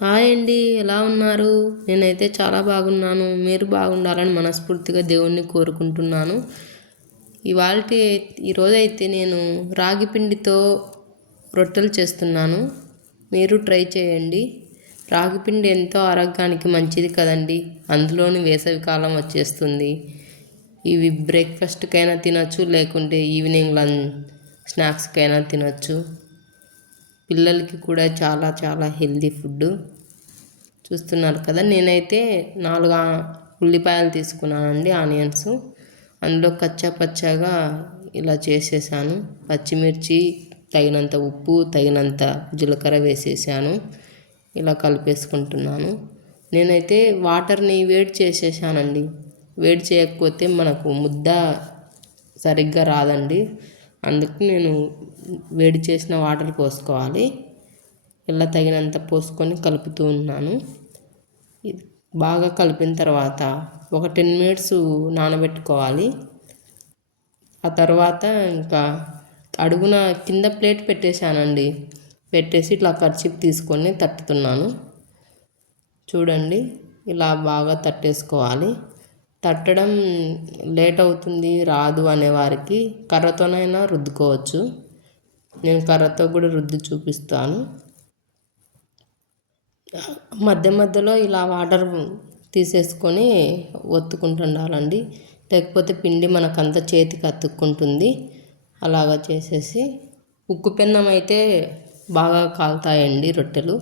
Hi అండి ఎలా ఉన్నారు? నేనైతే చాలా బాగున్నాను. మీరు బాగుండాలని మనస్ఫూర్తిగా దేవుణ్ణి కోరుకుంటున్నాను. ఇవాళ ఈరోజైతే నేను రాగి పిండితో రొట్టెలు చేస్తున్నాను. మీరు ట్రై చేయండి. రాగి పిండి ఎంతో ఆరోగ్యానికి మంచిది కదండి. అందులోని వేసవి కాలం వచ్చేస్తుంది. ఇవి బ్రేక్ఫాస్ట్కైనా తినచ్చు లేకుంటే ఈవినింగ్ లంచ్ స్నాక్స్కైనా తినచ్చు. పిల్లలకి కూడా చాలా చాలా హెల్దీ ఫుడ్ చూస్తున్నారు కదా నేనైతే నాలుగు ఉల్లిపాయలు తీసుకున్నానండి ఆనియన్స్. అందులో కచ్చా పచ్చాగా ఇలా చేసేసాను. పచ్చిమిర్చి తగినంత ఉప్పు తగినంత జీలకర్ర వేసేసాను. ఇలా కలిపేసుకుంటున్నాను. నేనైతే వాటర్ని వేడి చేసేసానండి. వేడి చేయకపోతే మనకు ముద్ద సరిగ్గా రాదండి. అందుకు నేను వేడి చేసిన వాటర్ పోసుకోవాలి. ఇలా తగినంత పోసుకొని కలుపుతూ ఉన్నాను. బాగా కలిపిన తర్వాత ఒక టెన్ మినిట్స్ నానబెట్టుకోవాలి. ఆ తర్వాత ఇంకా అడుగున కింద ప్లేట్ పెట్టేశానండి. పెట్టేసి ఇట్లా ఖర్చిప్ తీసుకొని తట్టుతున్నాను. చూడండి ఇలా బాగా తట్టేసుకోవాలి. తట్టడం లేట్ అవుతుంది రాదు అనేవారికి కర్రతోనైనా రుద్దుకోవచ్చు. నేను కర్రతో కూడా రుద్ది చూపిస్తాను. మధ్య మధ్యలో ఇలా వాటర్ తీసేసుకొని ఒత్తుకుంటుండాలండి. లేకపోతే పిండి మనకంత చేతికి అతుక్కుంటుంది. అలాగా చేసేసి ఉక్కు పెన్నం అయితే బాగా కాలుతాయండి రొట్టెలు.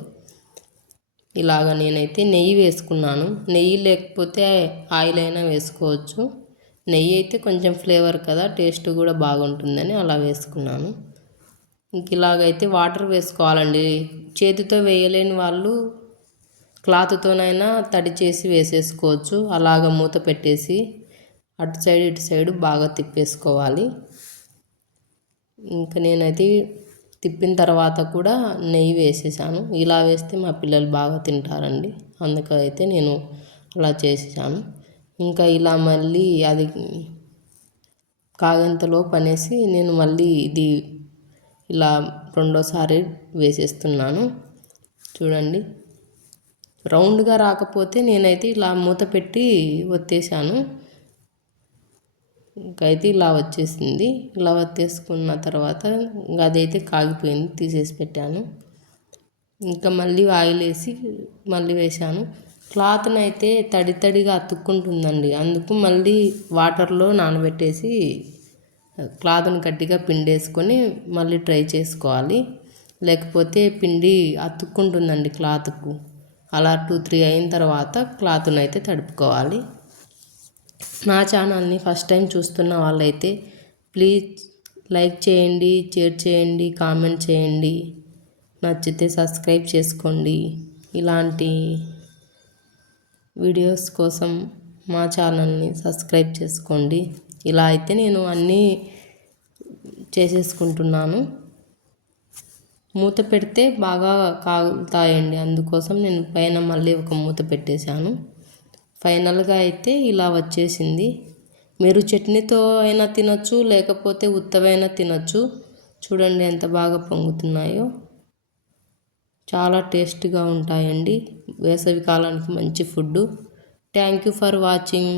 ఇలాగ నేనైతే నెయ్యి వేసుకున్నాను. నెయ్యి లేకపోతే ఆయిల్ అయినా వేసుకోవచ్చు. నెయ్యి అయితే కొంచెం ఫ్లేవర్ కదా టేస్ట్ కూడా బాగుంటుందని అలా వేసుకున్నాను. ఇంక ఇలాగైతే వాటర్ వేసుకోవాలండి. చేతితో వేయలేని వాళ్ళు క్లాత్తోనైనా తడి చేసి వేసేసుకోవచ్చు. అలాగ మూత పెట్టేసి అటు సైడ్ ఇటు సైడ్ బాగా తిప్పేసుకోవాలి. ఇంకా నేనైతే తిప్పిన తర్వాత కూడా నెయ్యి వేసేసాను. ఇలా వేస్తే మా పిల్లలు బాగా తింటారండి. అందుకైతే నేను అలా చేసేసాను. ఇంకా ఇలా మళ్ళీ అది కాగేంతలోపు అనేసి నేను మళ్ళీ ఇది ఇలా రెండోసారి వేసేస్తున్నాను. చూడండి. రౌండ్గా రాకపోతే నేనైతే ఇలా మూత పెట్టి ఒత్తేసాను. ఇంకైతే ఇలా వచ్చేసింది. ఇలా వచ్చేసుకున్న తర్వాత ఇంకా అదైతే కాగిపోయింది తీసేసి పెట్టాను. ఇంకా మళ్ళీ ఆయిల్ వేసి మళ్ళీ వేసాను క్లాత్ని అయితే తడి తడిగా అతుక్కుంటుందండి. అందుకు మళ్ళీ వాటర్లో నానబెట్టేసి క్లాత్ని గట్టిగా పిండేసుకొని మళ్ళీ ట్రై చేసుకోవాలి. లేకపోతే పిండి అతుక్కుంటుందండి క్లాత్కు. అలా టూ త్రీ అయిన తర్వాత క్లాత్ని అయితే తడుపుకోవాలి. నా ఛానల్ని ఫస్ట్ టైం చూస్తున్న వాళ్ళైతే ప్లీజ్ లైక్ చేయండి షేర్ చేయండి కామెంట్ చేయండి. నచ్చితే సబ్స్క్రైబ్ చేసుకోండి. ఇలాంటి వీడియోస్ కోసం మా ఛానల్ని సబ్స్క్రైబ్ చేసుకోండి. ఇలా అయితే నేను అన్నీ చేసేసుకుంటున్నాను. మూత పెడితే బాగా కాగుతాయండి. అందుకోసం నేను పైన మళ్ళీ ఒక మూత పెట్టేశాను. ఫైనల్గా అయితే ఇలా వచ్చేసింది. మీరు చట్నీతో అయినా తినొచ్చు లేకపోతే ఉత్తవైనా తినొచ్చు. చూడండి ఎంత బాగా పొంగుతున్నాయో. చాలా టేస్ట్గా ఉంటాయండి. వేసవి కాలానికి మంచి food thank you for watching.